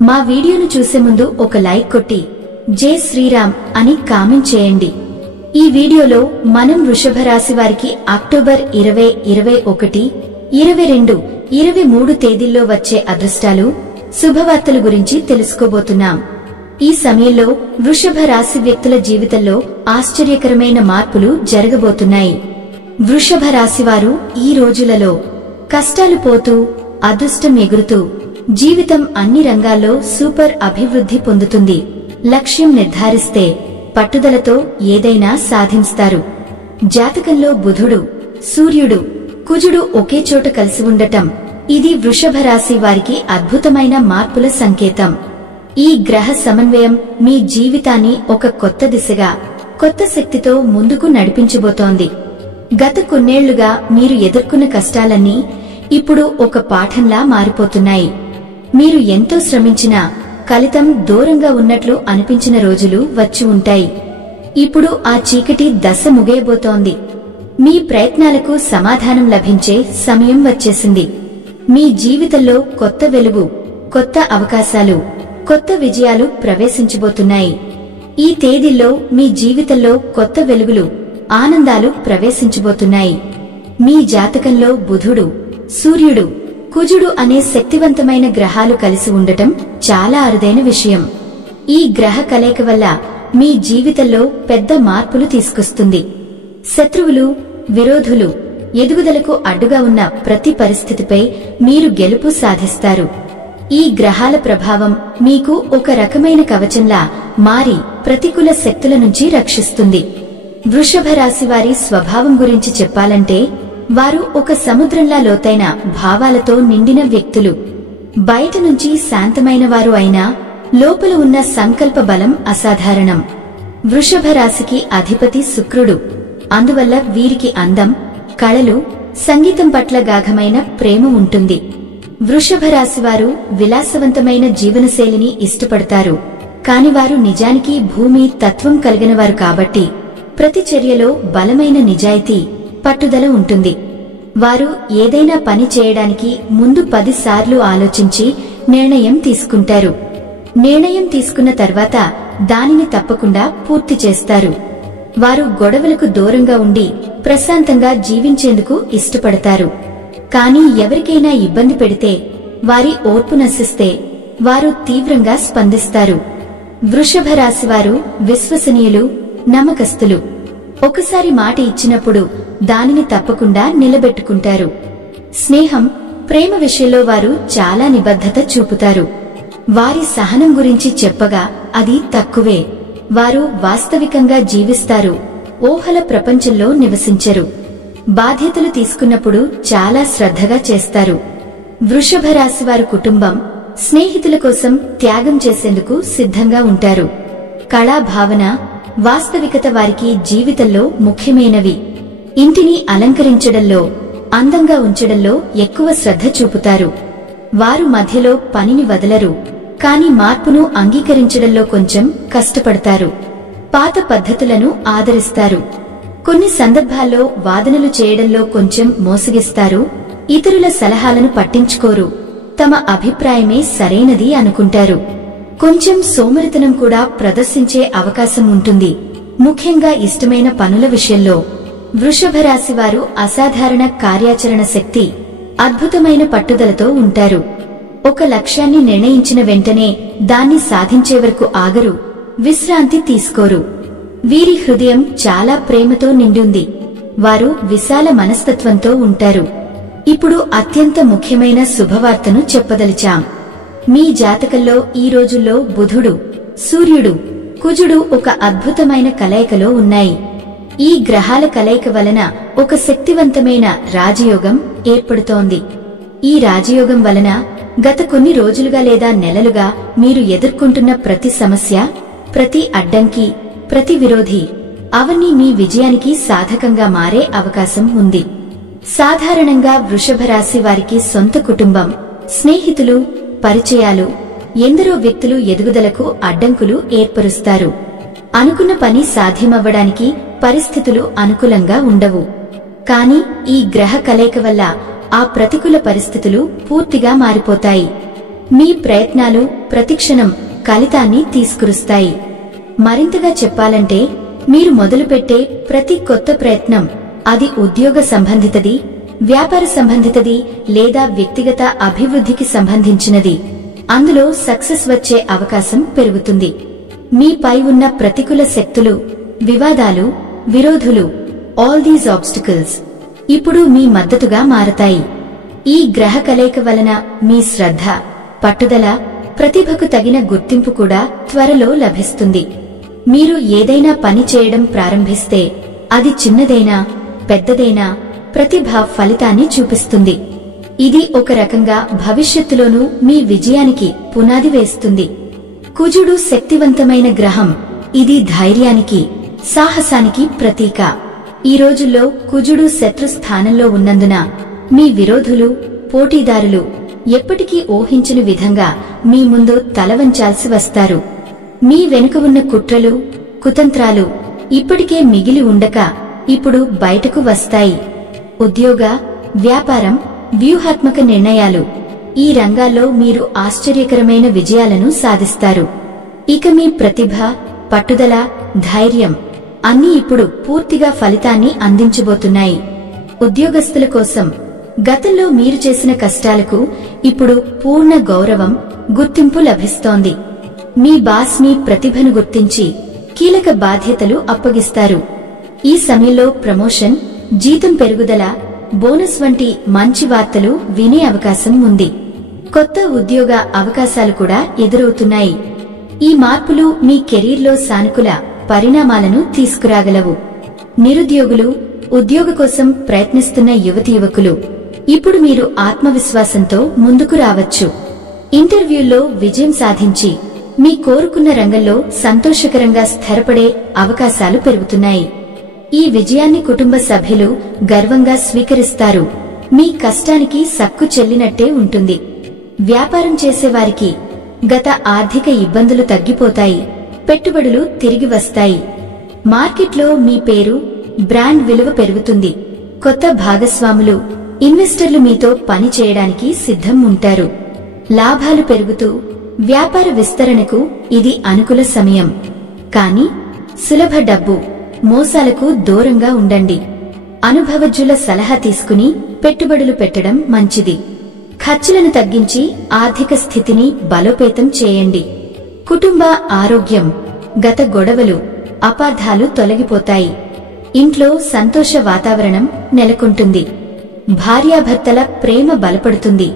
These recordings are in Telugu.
మా వీడియోను చూసే ముందు ఒక లైక్ కొట్టి జై శ్రీరామ్ అని కామెంట్ చేయండి। ఈ వీడియోలో మనం వృషభ రాశి వారికి అక్టోబర్ 20, 21, 22, 23 తేదీల్లో వచ్చే అదృష్టాలు, శుభవార్తల గురించి తెలుసుకోబోతున్నాం। ఈ సమయంలో వృషభ రాశి వ్యక్తుల జీవితంలో ఆశ్చర్యకరమైన మార్పులు జరగబోతున్నాయి। వృషభ రాశివారు ఈ రోజులలో కష్టాలు పోతూ అదృష్టం ఎగురుతూ జీవితం అన్ని రంగాల్లో సూపర్ అభివృద్ధి పొందుతుంది। లక్ష్యం నిర్ధారిస్తే పట్టుదలతో ఏదైనా సాధిస్తారు। జాతకంలో బుధుడు, సూర్యుడు, కుజుడు ఒకే చోట కలిసి ఉండటం ఇది వృషభ రాశి వారికి అద్భుతమైన మార్పుల సంకేతం। ఈ గ్రహ సమన్వయం మీ జీవితాన్ని ఒక కొత్త దిశగా, కొత్త శక్తితో ముందుకు నడిపించబోతోంది। గత కొన్నేళ్లుగా మీరు ఎదుర్కొన్న కష్టాలన్నీ ఇప్పుడు ఒక పాఠంలా మారిపోతున్నాయి। మీరు ఎంతో శ్రమించినా ఫలితం దూరంగా ఉన్నట్లు అనిపించిన రోజులు వచ్చి ఉంటాయి। ఇప్పుడు ఆ చీకటి దశ ముగియబోతోంది। మీ ప్రయత్నాలకు సమాధానం లభించే సమయం వచ్చేసింది। మీ జీవితంలో కొత్త వెలుగు, కొత్త అవకాశాలు, కొత్త విజయాలు ప్రవేశించబోతున్నాయి। ఈ తేదీల్లో మీ జీవితంలో కొత్త వెలుగులు, ఆనందాలు ప్రవేశించబోతున్నాయి। మీ జాతకంలో బుధుడు, సూర్యుడు, కుజుడు అనే శక్తివంతమైన గ్రహాలు కలిసి ఉండటం చాలా అరుదైన విషయం। ఈ గ్రహ కలయిక వల్ల మీ జీవితంలో పెద్ద మార్పులు తీసుకొస్తుంది। శత్రువులు, విరోధులు, ఎదుగుదలకు అడ్డుగా ఉన్న ప్రతి పరిస్థితిపై మీరు గెలుపు సాధిస్తారు। ఈ గ్రహాల ప్రభావం మీకు ఒక రకమైన కవచంలా మారి ప్రతికూల శక్తుల నుంచి రక్షిస్తుంది। వృషభ రాశి వారి స్వభావం గురించి చెప్పాలంటే వారు ఒక సముద్రంలా లోతైన భావాలతో నిండిన వ్యక్తులు। బయట నుంచి శాంతమైన వారు అయినా లోపల ఉన్న సంకల్ప బలం అసాధారణం। వృషభ రాశికి అధిపతి శుక్రుడు, అందువల్ల వీరికి అందం, కళలు, సంగీతం పట్ల గాఢమైన ప్రేమ ఉంటుంది। వృషభ రాశివారు విలాసవంతమైన జీవనశైలిని ఇష్టపడతారు, కాని వారు నిజానికి భూమి తత్వం కలిగినవారు కాబట్టి ప్రతి చర్యలో బలమైన నిజాయితీ, పట్టుదల ఉంటుంది। వారు ఏదైనా పని చేయడానికి ముందు 10 సార్లు ఆలోచించి నిర్ణయం తీసుకుంటారు। నిర్ణయం తీసుకున్న తర్వాత దానిని తప్పకుండా పూర్తి చేస్తారు। వారు గొడవలకు దూరంగా ఉండి ప్రశాంతంగా జీవించేందుకు ఇష్టపడతారు। కానీ ఎవరికైనా ఇబ్బంది పెడితే, వారి ఓర్పు నశిస్తే వారు తీవ్రంగా స్పందిస్తారు। వృషభ రాశివారు విశ్వసనీయులు, నమ్మకస్తులు। ఒకసారి మాట ఇచ్చినప్పుడు దానిని తప్పకుండా నిలబెట్టుకుంటారు। స్నేహం, ప్రేమ విషయంలో వారు చాలా నిబద్ధత చూపుతారు। వారి సహనం గురించి చెప్పగా అది తక్కువే। వారు వాస్తవికంగా జీవిస్తారు, ఊహల ప్రపంచంలో నివసించరు। బాధ్యతలు తీసుకున్నప్పుడు చాలా శ్రద్ధగా చేస్తారు। వృషభ రాశివారు కుటుంబం, స్నేహితుల కోసం త్యాగం చేసేందుకు సిద్ధంగా ఉంటారు। కళా భావన, వాస్తవికత వారికి జీవితంలో ముఖ్యమైనవి। ఇంటిని అలంకరించడంలో, అందంగా ఉంచడంలో ఎక్కువ శ్రద్ధ చూపుతారు। వారు మధ్యలో పనిని వదలరు, కాని మార్పును అంగీకరించడంలో కొంచెం కష్టపడతారు। పాత పద్ధతులను ఆదరిస్తారు। కొన్ని సందర్భాల్లో వాదనలు చేయడంలో కొంచెం మోసగిస్తారు, ఇతరుల సలహాలను పట్టించుకోరు, తమ అభిప్రాయమే సరైనది అనుకుంటారు। కొంచెం సోమరితనం కూడా ప్రదర్శించే అవకాశం ఉంటుంది, ముఖ్యంగా ఇష్టమైన పనుల విషయంలో। వృషభ రాశివారు అసాధారణ కార్యాచరణ శక్తి, అద్భుతమైన పట్టుదలతో ఉంటారు। ఒక లక్ష్యాన్ని నిర్ణయించిన వెంటనే దాన్ని సాధించే వరకు ఆగరు, విశ్రాంతి తీసుకోరు। వీరి హృదయం చాలా ప్రేమతో నిండుంది, వారు విశాల మనస్తత్వంతో ఉంటారు। ఇప్పుడు అత్యంత ముఖ్యమైన శుభవార్తను చెప్పదలిచాం। మీ జాతకంలో ఈ రోజుల్లో బుధుడు, సూర్యుడు, కుజుడు ఒక అద్భుతమైన కలయికలో ఉన్నాయి। ఈ గ్రహాల కలయిక వలన ఒక శక్తివంతమైన రాజయోగం ఏర్పడుతోంది। ఈ రాజయోగం వలన గత కొన్ని రోజులుగా లేదా నెలలుగా మీరు ఎదుర్కొంటున్న ప్రతి సమస్య, ప్రతి అడ్డంకి, ప్రతి విరోధి అవన్నీ మీ విజయానికి సాధకంగా మారే అవకాశం ఉంది। సాధారణంగా వృషభ రాశి వారికి సొంత కుటుంబం, స్నేహితులు, పరిచయాలు, ఎందరో వ్యక్తులు ఎదుగుదలకు అడ్డంకులు ఏర్పరుస్తారు। అనుకున్న పని సాధ్యమవ్వడానికి పరిస్థితులు అనుకూలంగా ఉండవు, కాని ఈ గ్రహ కలయిక వల్ల ఆ ప్రతికూల పరిస్థితులు పూర్తిగా మారిపోతాయి। మీ ప్రయత్నాలు ప్రతిక్షణం ఫలితాన్ని తీసుకురుస్తాయి. మరింతగా చెప్పాలంటే మీరు మొదలుపెట్టే ప్రతి కొత్త ప్రయత్నం, అది ఉద్యోగ సంబంధితది, వ్యాపార సంబంధితది లేదా వ్యక్తిగత అభివృద్ధికి సంబంధించినది, అందులో సక్సెస్ వచ్చే అవకాశం పెరుగుతుంది. మీపై ఉన్న ప్రతికూల శక్తులు, వివాదాలు, విరోధులు, ఆల్ దీస్ ఆబ్స్టికల్స్ ఇప్పుడు మీ మద్దతుగా మారతాయి. ఈ గ్రహ కలయిక వలన మీ శ్రద్ధ, పట్టుదల, ప్రతిభకు తగిన గుర్తింపు కూడా త్వరలో లభిస్తుంది. మీరు ఏదైనా పని చేయడం ప్రారంభిస్తే అది చిన్నదైనా పెద్దదైనా ప్రతిభ ఫలితాన్ని చూపిస్తుంది. ఇది ఒక రకంగా భవిష్యత్తులోనూ మీ విజయానికి పునాది వేస్తుంది. కుజుడు శక్తివంతమైన గ్రహం. ఇది ధైర్యానికి, సాహసానికి ప్రతీక. ఈ రోజుల్లో కుజుడు శత్రు స్థానంలో ఉన్నందున మీ విరోధులు, పోటీదారులు ఎప్పటికీ ఊహించని విధంగా మీ ముందు తలవంచాల్సి వస్తారు. మీ వెనుక ఉన్న కుట్రలు, కుతంత్రాలు ఇప్పటికే మిగిలి ఉండక ఇప్పుడు బయటకు వస్తాయి. ఉద్యోగ, వ్యాపారం, వ్యూహాత్మక నిర్ణయాలు, ఈ రంగాల్లో మీరు ఆశ్చర్యకరమైన విజయాలను సాధిస్తారు. ఇక మీ ప్రతిభ, పట్టుదల, ధైర్యం అన్నీ ఇప్పుడు పూర్తిగా ఫలితాన్ని అందించబోతున్నాయి. ఉద్యోగస్తుల కోసం గతంలో మీరు చేసిన కష్టాలకు ఇప్పుడు పూర్ణ గౌరవం, గుర్తింపు లభిస్తోంది. మీ బాస్ మీ ప్రతిభను గుర్తించి కీలక బాధ్యతలు అప్పగిస్తారు. ఈ సమయంలో ప్రమోషన్, జీతం పెరుగుదల, బోనస్ వంటి మంచి వార్తలు వినే అవకాశం ఉంది. కొత్త ఉద్యోగ అవకాశాలు కూడా ఎదురవుతున్నాయి. ఈ మార్పులు మీ కెరీర్లో సానుకూల పరిణామాలను తీసుకురాగలవు. నిరుద్యోగులు, ఉద్యోగ కోసం ప్రయత్నిస్తున్న యువతీ యువకులు ఇప్పుడు మీరు ఆత్మవిశ్వాసంతో ముందుకు రావచ్చు. ఇంటర్వ్యూల్లో విజయం సాధించి మీ కోరుకున్న రంగంలో సంతోషకరంగా స్థిరపడే అవకాశాలు పెరుగుతున్నాయి. ఈ విజయాన్ని కుటుంబ సభ్యులు గర్వంగా స్వీకరిస్తారు. మీ కష్టానికి సక్కు చెల్లినట్టే ఉంటుంది. వ్యాపారం చేసేవారికి గత ఆర్థిక ఇబ్బందులు తగ్గిపోతాయి. పెట్టుబడులు తిరిగి వస్తాయి. మార్కెట్లో మీ పేరు, బ్రాండ్ విలువ పెరుగుతుంది. కొత్త భాగస్వాములు, ఇన్వెస్టర్లు మీతో పని చేయడానికి సిద్ధం ఉంటారు. లాభాలు పెరుగుతూ వ్యాపార విస్తరణకు ఇది అనుకూల సమయం. కానీ సులభ డబ్బు, మోసాలకు దూరంగా ఉండండి. అనుభవజ్ఞుల సలహా తీసుకుని పెట్టుబడులు పెట్టడం మంచిది. ఖర్చులను తగ్గించి ఆర్థిక స్థితిని బలోపేతం చేయండి. కుటుంబ ఆరోగ్యం, గత గొడవలు, అపార్థాలు తొలగిపోతాయి. ఇంట్లో సంతోష వాతావరణం నెలకొంటుంది. భార్యాభర్తల ప్రేమ బలపడుతుంది.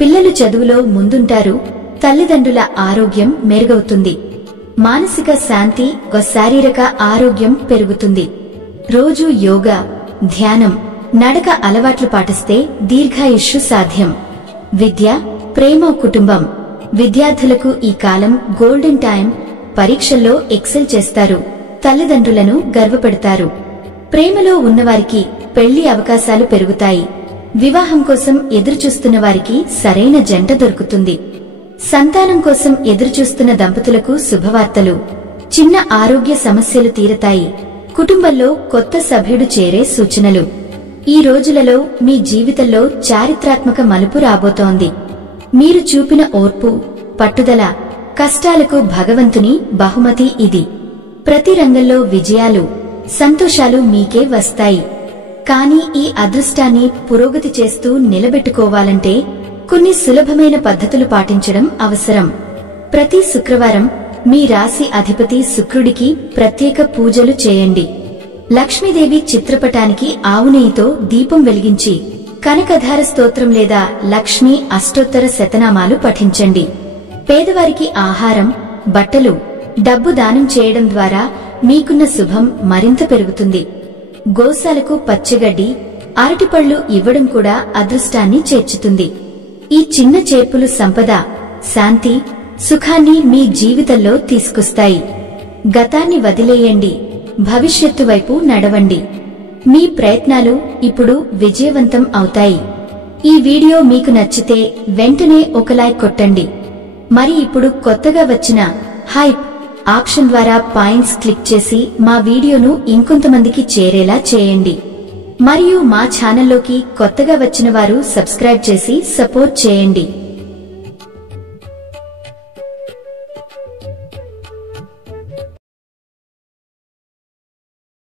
పిల్లలు చదువులో ముందుంటారు. తల్లిదండ్రుల ఆరోగ్యం మెరుగవుతుంది. మానసిక శాంతి, శారీరక ఆరోగ్యం పెరుగుతుంది. రోజూ యోగా, ధ్యానం, నడక అలవాట్లు పాటిస్తే దీర్ఘాయుష్షు సాధ్యం. విద్య, ప్రేమ, కుటుంబం, విద్యార్థులకు ఈ కాలం గోల్డెన్ టైం. పరీక్షల్లో ఎక్సెల్ చేస్తారు. తల్లిదండ్రులను గర్వపెడతారు. ప్రేమలో ఉన్నవారికి పెళ్లి అవకాశాలు పెరుగుతాయి. వివాహం కోసం ఎదురుచూస్తున్న వారికి సరైన జంట దొరుకుతుంది. సంతానం కోసం ఎదురుచూస్తున్న దంపతులకు శుభవార్తలు. చిన్న ఆరోగ్య సమస్యలు తీరతాయి. కుటుంబంలో కొత్త సభ్యుడు చేరే సూచనలు. ఈ రోజులలో మీ జీవితంలో చారిత్రాత్మక మలుపు రాబోతోంది. మీరు చూపిన ఓర్పు, పట్టుదల, కష్టాలకు భగవంతుని బహుమతి ఇది. ప్రతి రంగంలో విజయాలు, సంతోషాలు మీకే వస్తాయి. కానీ ఈ అదృష్టాన్ని పురోగతి చేస్తూ నిలబెట్టుకోవాలంటే కొన్ని సులభమైన పద్ధతులు పాటించడం అవసరం. ప్రతి శుక్రవారం మీ రాశి అధిపతి శుక్రుడికి ప్రత్యేక పూజలు చేయండి. లక్ష్మీదేవి చిత్రపటానికి ఆవు నెయ్యితో దీపం వెలిగించి కనకధార స్తోత్రం లేదా లక్ష్మీ అష్టోత్తర శతనామాలు పఠించండి. పేదవారికి ఆహారం, బట్టలు, డబ్బు దానం చేయడం ద్వారా మీకున్న శుభం మరింత పెరుగుతుంది. గోశాలకు పచ్చగడ్డి, అరటిపళ్లు ఇవ్వడం కూడా అదృష్టాన్ని చేర్చుతుంది. ఈ చిన్న చేర్పులు సంపద, శాంతి, సుఖాన్ని మీ జీవితంలో తీసుకొస్తాయి. గతాన్ని వదిలేయండి, భవిష్యత్తు వైపు నడవండి. మీ ప్రయత్నాలు ఇప్పుడు విజయవంతం అవుతాయి. ఈ వీడియో మీకు నచ్చితే వెంటనే ఒక లైక్ కొట్టండి. మరి ఇప్పుడు కొత్తగా వచ్చిన హైప్ ఆప్షన్ ద్వారా పాయింట్స్ క్లిక్ చేసి మా వీడియోను ఇంకొంతమందికి చేరేలా చేయండి. మరియు మా ఛానల్లోకి కొత్తగా వచ్చిన వారు సబ్స్క్రైబ్ చేసి సపోర్ట్ చేయండి.